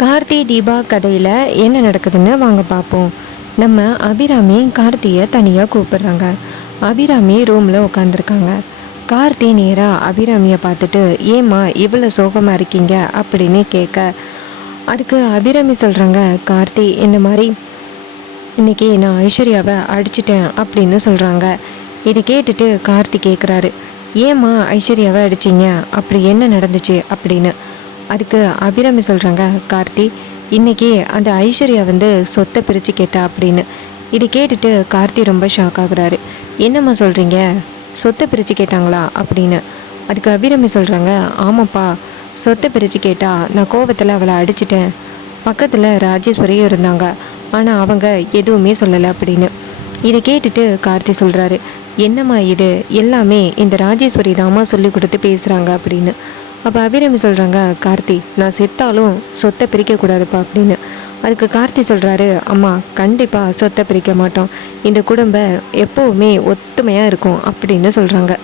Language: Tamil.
கார்த்தி தீபா கதையில் என்ன நடக்குதுன்னு வாங்க பார்ப்போம். நம்ம அபிராமி கார்த்தியை தனியாக கூப்பிடுறாங்க. அபிராமி ரூமில் உட்காந்துருக்காங்க. கார்த்தி நேராக அபிராமியை பார்த்துட்டு, ஏம்மா இவ்வளோ சோகமாக இருக்கீங்க அப்படின்னு கேட்க, அதுக்கு அபிராமி சொல்கிறாங்க, கார்த்தி இந்த மாதிரி இன்னைக்கு நான் ஐஸ்வர்யாவை அடிச்சிட்டேன் அப்படின்னு சொல்கிறாங்க. இது கேட்டுட்டு கார்த்தி கேட்குறாரு, ஏம்மா ஐஸ்வர்யாவை அடிச்சிங்க, அப்படி என்ன நடந்துச்சு அப்படின்னு. அதுக்கு அபிராமி சொல்கிறாங்க, கார்த்தி இன்னைக்கு அந்த ஐஸ்வர்யா சொத்தை பிரித்து கேட்டா அப்படின்னு. இது கேட்டுட்டு கார்த்தி ரொம்ப ஷாக் ஆகுறாரு. என்னம்மா சொல்கிறீங்க, சொத்தை பிரித்து கேட்டாங்களா அப்படின்னு. அதுக்கு அபிராமி சொல்கிறாங்க, ஆமாப்பா, சொத்தை பிரித்து கேட்டா நான் கோபத்தில் அவளை அடிச்சிட்டேன். பக்கத்தில் ராஜேஸ்வரியும் இருந்தாங்க, ஆனால் அவங்க எதுவுமே சொல்லலை அப்படின்னு. இதை கேட்டுட்டு கார்த்தி சொல்கிறாரு, என்னம்மா இது எல்லாமே இந்த ராஜேஸ்வரி தாம்மா சொல்லி கொடுத்து பேசுகிறாங்க அப்படின்னு. அப்போ அபிராமி சொல்கிறாங்க, கார்த்தி நான் செத்தாலும் சொத்தை பிரிக்கக்கூடாதுப்பா அப்படின்னு. அதுக்கு கார்த்தி சொல்கிறாரு, அம்மா கண்டிப்பாக சொத்தை பிரிக்க மாட்டோம், இந்த குடும்பம் எப்போவுமே ஒத்துமையாக இருக்கும் அப்படின்னு சொல்கிறாங்க.